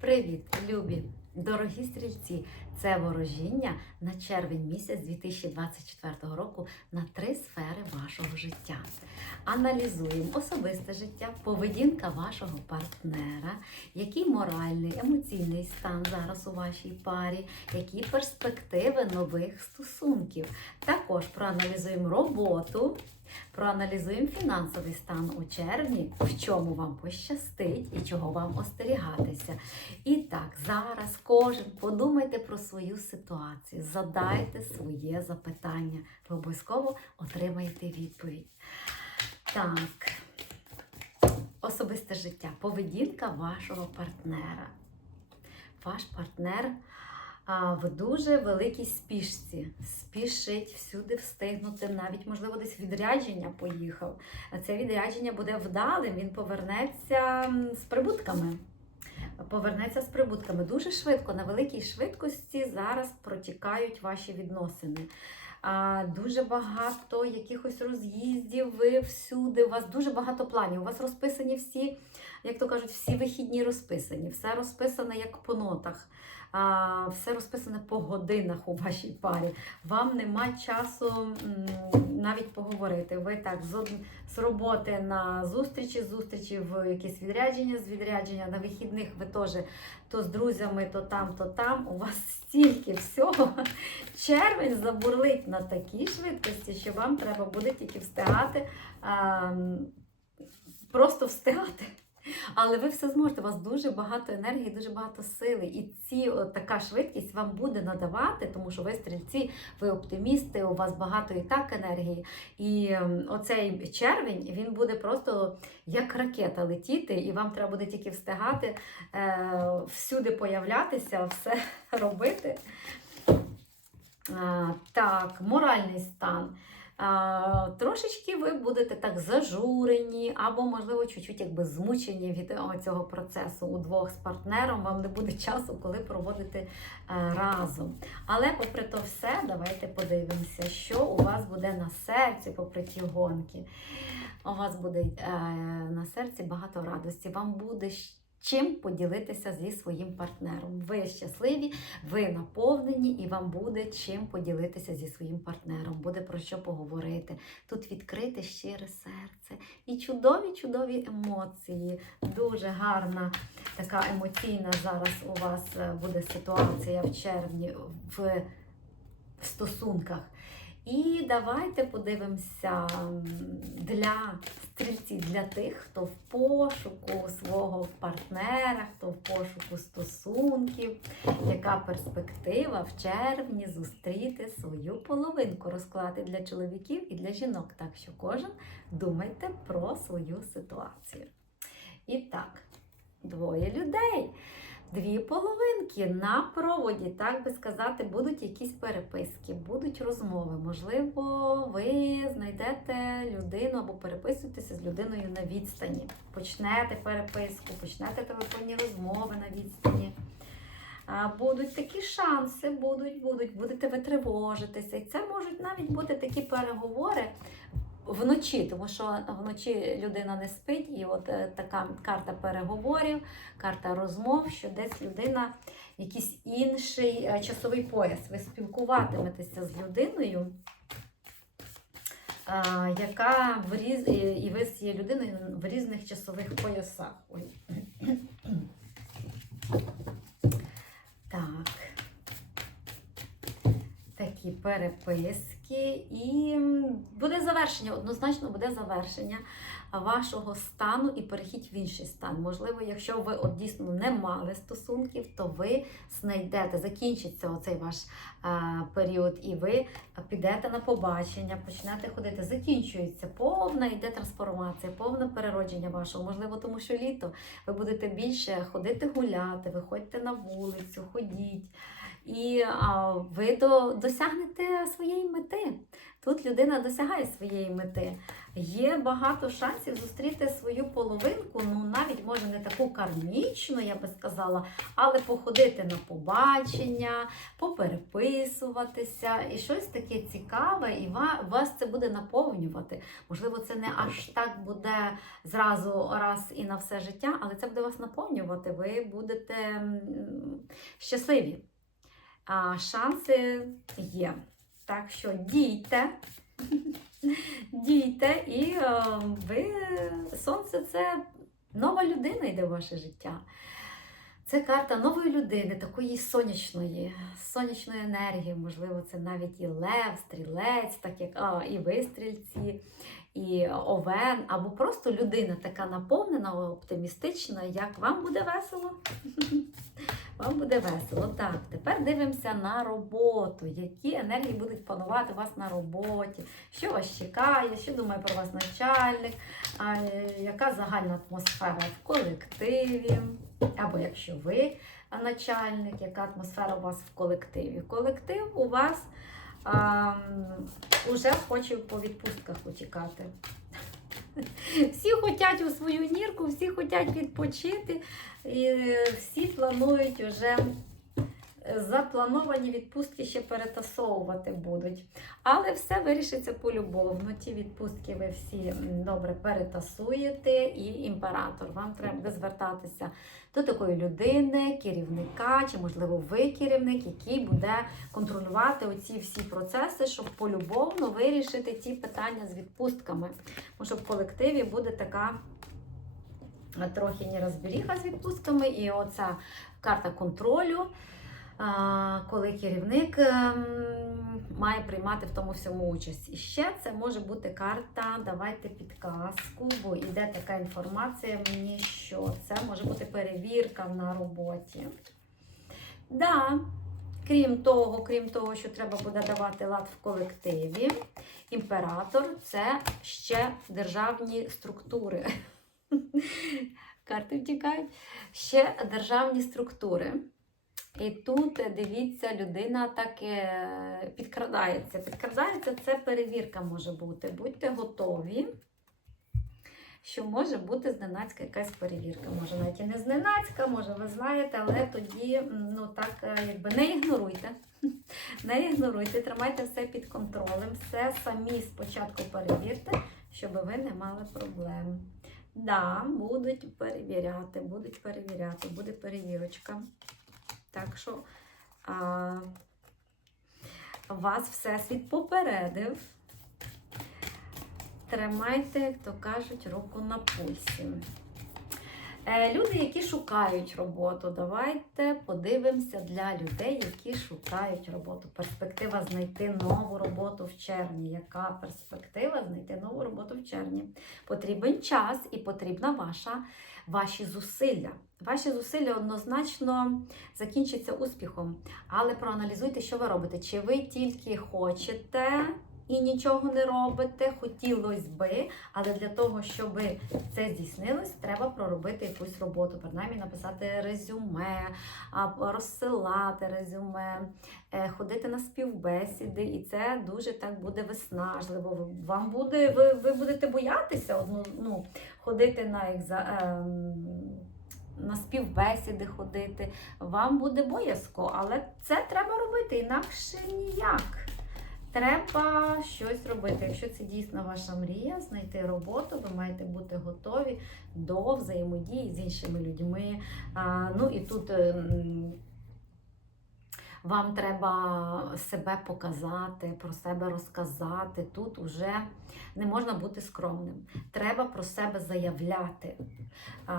Привіт, любі! Дорогі стрільці! Це ворожіння на червень місяць 2024 року на три сфери вашого життя. Аналізуємо особисте життя, поведінка вашого партнера, який моральний, емоційний стан зараз у вашій парі, які перспективи нових стосунків. Також проаналізуємо роботу. Проаналізуємо фінансовий стан у червні, в чому вам пощастить і чого вам остерігатися. І так, зараз кожен подумайте про свою ситуацію, задайте своє запитання. Ви обов'язково отримаєте відповідь. Так, особисте життя, поведінка вашого партнера. Ваш партнер в дуже великій спішці. Спішить всюди встигнути, навіть, можливо, десь відрядження поїхав. А це відрядження буде вдалим, він повернеться з прибутками. Повернеться з прибутками. Дуже швидко, на великій швидкості зараз протікають ваші відносини. А, дуже багато якихось роз'їздів, ви всюди, у вас дуже багато планів. У вас розписані всі, як то кажуть, всі вихідні розписані, все розписане як по нотах, все розписане по годинах у вашій парі. Вам нема часу навіть поговорити. Ви так з, роботи на зустрічі, зустрічі в якісь відрядження, з відрядження на вихідних ви теж то з друзями, то там, то там. У вас стільки всього. Червень забурлить на такій швидкості, що вам треба буде тільки встигати, просто встигати. Але ви все зможете, у вас дуже багато енергії, дуже багато сили. І ці от така швидкість вам буде надавати, тому що ви стрільці, ви оптимісти, у вас багато і так енергії. І ем, оцей червень він буде просто як ракета летіти, і вам треба буде тільки встигати е, всюди появлятися, все робити. А, так, моральний стан. Трошечки ви будете так зажурені, або, можливо, чуть-чуть якби змучені від цього процесу удвох з партнером. Вам не буде часу, коли проводити е, разом. Але, попри то все, давайте подивимося, що у вас буде на серці, попри ті гонки. У вас буде е, на серці багато радості. Вам буде чим поділитися зі своїм партнером. Ви щасливі, ви наповнені, і вам буде чим поділитися зі своїм партнером. Буде про що поговорити. Тут відкрите щире серце і чудові, чудові емоції. Дуже гарна така емоційна зараз у вас е, буде ситуація в червні в стосунках. І давайте подивимося для стрільців, для тих, хто в пошуку свого партнера, хто в пошуку стосунків, яка перспектива в червні зустріти свою половинку. Розклади для чоловіків і для жінок. Так що кожен думайте про свою ситуацію. І так, двоє людей. Дві половинки на проводі, так би сказати, будуть якісь переписки, будуть розмови. Можливо, ви знайдете людину або переписуєтеся з людиною на відстані. Почнете переписку, почнете телефонні розмови на відстані. Будуть такі шанси, будуть, будуть, будете ви тривожитися. І це можуть навіть бути такі переговори вночі, тому що вночі людина не спить, і от е, така карта переговорів, карта розмов, що десь людина якийсь інший е, часовий пояс. Ви спілкуватиметеся з людиною. Яка в різ... і ви з цією людиною в різних часових поясах. Ой. Так. Такі переписки. І буде завершення, однозначно буде завершення вашого стану і перехід в інший стан. Можливо, якщо ви от дійсно не мали стосунків, то ви знайдете, закінчиться оцей ваш період, і ви підете на побачення, почнете ходити. Закінчується повна йде трансформація, повне переродження вашого. Можливо, тому що літо ви будете більше ходити гуляти, виходьте на вулицю, ходіть. І ви до, досягнете своєї мети. Тут людина досягає своєї мети. Є багато шансів зустріти свою половинку, ну навіть може не таку кармічну, я би сказала, але походити на побачення, попереписуватися і щось таке цікаве, і вас це буде наповнювати. Можливо, це не аж так буде зразу раз і на все життя, але це буде вас наповнювати. Ви будете щасливі. А шанси є. Так що дійте. Дійте, і е, ви сонце це нова людина йде в ваше життя. Це карта нової людини, такої сонячної, сонячної енергії. Можливо, це навіть і лев, стрілець, так як а, і ви стрільці, і овен, або просто людина така наповнена, оптимістична, як вам буде весело. Вам буде весело. Так, тепер дивимося на роботу. Які енергії будуть панувати у вас на роботі, що вас чекає, що думає про вас начальник, е, яка загальна атмосфера в колективі, або якщо ви начальник, яка атмосфера у вас в колективі. Колектив у вас а, уже хоче по відпустках утікати. Всі хочуть у свою нірку, всі хочуть відпочити, і всі планують уже заплановані відпустки ще перетасовувати будуть. Але все вирішиться полюбовно. Ті відпустки ви всі добре перетасуєте, і імператор. Вам треба звертатися до такої людини, керівника, чи, можливо, ви керівник, який буде контролювати оці всі процеси, щоб полюбовно вирішити ті питання з відпустками. Що в колективі буде така трохи нерозберіга з відпустками, і оця карта контролю. Коли керівник ем, має приймати в тому всьому участь. І ще це може бути карта, давайте підказку, бо йде така інформація мені, що це може бути перевірка на роботі. Да, крім того, крім того, що треба буде давати лад в колективі, імператор це ще державні структури. Карти втікають. Ще державні структури. І тут е, дивіться, людина так е, підкрадається. Підкрадається це перевірка може бути. Будьте готові, що може бути зненацька якась перевірка. Може навіть і не зненацька, може, ви знаєте, але тоді ну так е, якби не ігноруйте. Не ігноруйте, тримайте все під контролем, все самі спочатку перевірте, щоб ви не мали проблем. Да, будуть перевіряти, будуть перевіряти, буде перевірочка. Так що а, вас Всесвіт попередив. Тримайте, як то кажуть, руку на пульсі. Е, Люди, які шукають роботу, давайте подивимося для людей, які шукають роботу. Перспектива знайти нову роботу в червні. Яка перспектива знайти нову роботу в червні? Потрібен час і потрібна ваша, ваші зусилля. Ваші зусилля однозначно закінчаться успіхом. Але проаналізуйте, що ви робите. Чи ви тільки хочете і нічого не робите, хотілося би, але для того, щоб це здійснилось, треба проробити якусь роботу, принаймні написати резюме, розсилати резюме, е, ходити на співбесіди, і це дуже так буде виснажливо. Ви- Вам буде, ви, ви будете боятися одну, ну, ходити на екза. ем, на співбесіди ходити, вам буде боязко, але це треба робити, інакше ніяк. Треба щось робити. Якщо це дійсно ваша мрія, знайти роботу, ви маєте бути готові до взаємодії з іншими людьми. Ну і тут ем, вам треба себе показати, про себе розказати. Тут вже не можна бути скромним. Треба про себе заявляти.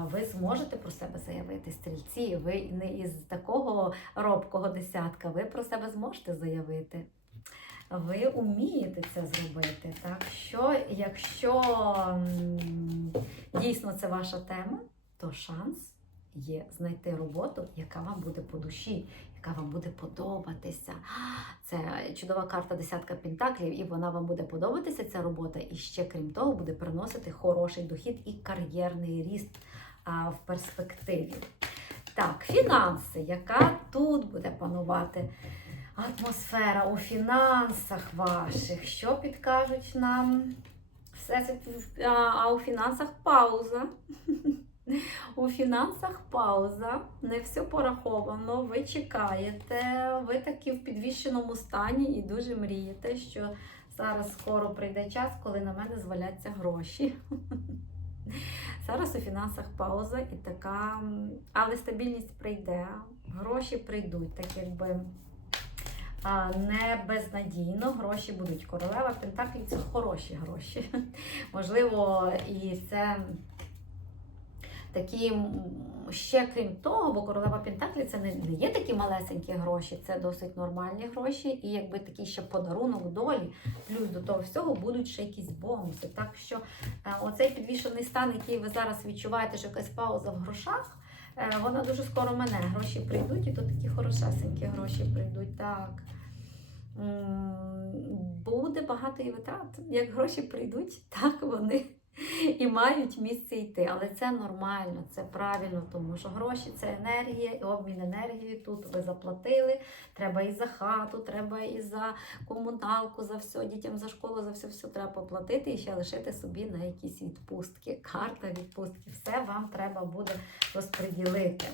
Ви зможете про себе заявити, стрільці. Ви не із такого робкого десятка, ви про себе зможете заявити. Ви вмієте це зробити. Так що, якщо дійсно це ваша тема, то шанс є знайти роботу, яка вам буде по душі, яка вам буде подобатися. Це чудова карта десятка пентаклів, і вона вам буде подобатися, ця робота. І ще крім того, буде приносити хороший дохід і кар'єрний ріст а, в перспективі. Так, фінанси. Яка тут буде панувати атмосфера у фінансах ваших? Що підкажуть нам? Все це а, у фінансах пауза. У фінансах пауза, не все пораховано, ви чекаєте, ви таки в підвищеному стані і дуже мрієте, що зараз скоро прийде час, коли на мене зваляться гроші. Зараз у фінансах пауза і така, але стабільність прийде, гроші прийдуть, так якби не безнадійно, гроші будуть. Королева Пентаклів це хороші гроші. Можливо, і це такі ще крім того, бо королева Пентаклі це не, не є такі малесенькі гроші, це досить нормальні гроші, і якби такий ще подарунок долі, плюс до того всього будуть ще якісь бонуси. Так що е, оцей підвішений стан, який ви зараз відчуваєте, що якась пауза в грошах. Е, Вона дуже скоро мене. Гроші прийдуть, і то такі хорошесенькі гроші прийдуть. Так. Буде багато і витрат. Як гроші прийдуть, так вони і мають місце йти. Але це нормально, це правильно, тому що гроші це енергія, і обмін енергією. Тут ви заплатили. Треба і за хату, треба і за комуналку, за все, дітям за школу, за все, все треба поплатити і ще лишити собі на якісь відпустки. Карта відпустки, все вам треба буде розподілити.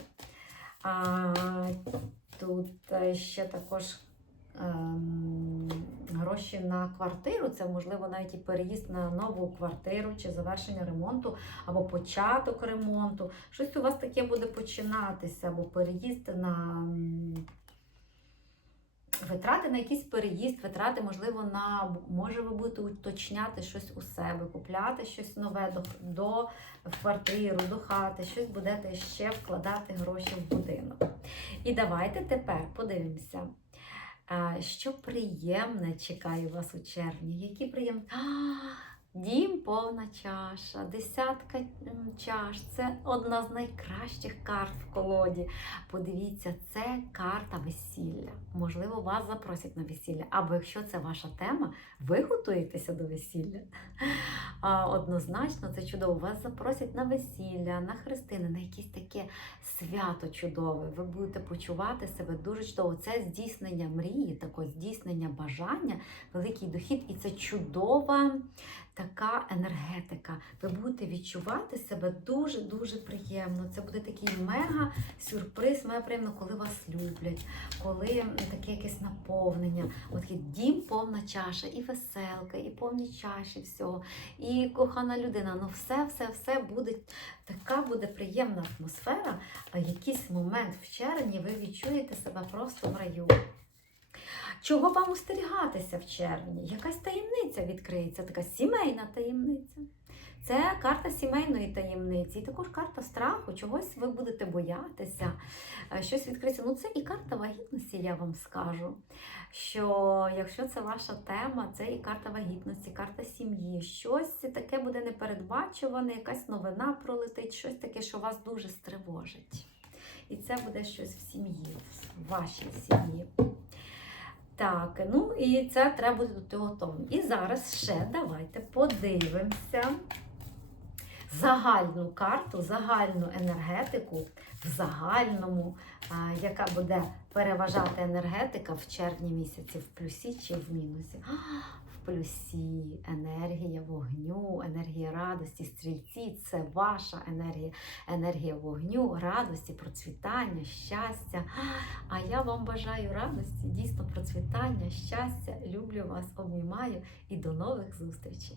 А, тут е, ще також гроші на квартиру. Це можливо навіть і переїзд на нову квартиру, чи завершення ремонту, або початок ремонту. Щось у вас таке буде починатися, або переїзд на. Витрати на якийсь переїзд, витрати, можливо, на може ви будете уточняти щось у себе, купляти щось нове до, до квартиру, до хати, щось будете ще вкладати гроші в будинок. І давайте тепер подивимося, що приємне чекає вас у червні. Які приємні. Дім повна чаша, десятка чаш. Це одна з найкращих карт в колоді. Подивіться, це карта весілля. Можливо, вас запросять на весілля. Або якщо це ваша тема, ви готуєтеся до весілля. Однозначно, це чудово. Вас запросять на весілля, на хрестини, на якесь таке свято чудове. Ви будете почувати себе дуже чудово. Це здійснення мрії, таке здійснення бажання, великий дохід, і це чудова така енергетика. Ви будете відчувати себе дуже-дуже приємно. Це буде такий мега сюрприз, мега приємно, коли вас люблять, коли таке якесь наповнення. От дім повна чаша, і веселка, і повні чаші всього, і кохана людина. Ну все, все, все буде така буде приємна атмосфера. А якийсь момент в червні ви відчуєте себе просто в раю. Чого вам остерігатися в червні? Якась таємниця відкриється, така сімейна таємниця. Це карта сімейної таємниці, і також карта страху, чогось ви будете боятися, е, щось відкриється. Ну, це і карта вагітності, я вам скажу. Що якщо це ваша тема, це і карта вагітності, карта сім'ї, щось таке буде непередбачуване, якась новина пролетить, щось таке, що вас дуже стривожить. І це буде щось в сім'ї, в вашій сім'ї. Так, ну і це треба бути до готовим. І зараз ще давайте подивимося загальну карту, загальну енергетику в загальному, яка буде переважати енергетика в червні місяці, в плюсі чи в мінусі. Плюсі енергія вогню, енергія радості, стрільці це ваша енергія, енергія вогню, радості, процвітання, щастя. А я вам бажаю радості, дійсно процвітання, щастя. Люблю вас, обнімаю і до нових зустрічей.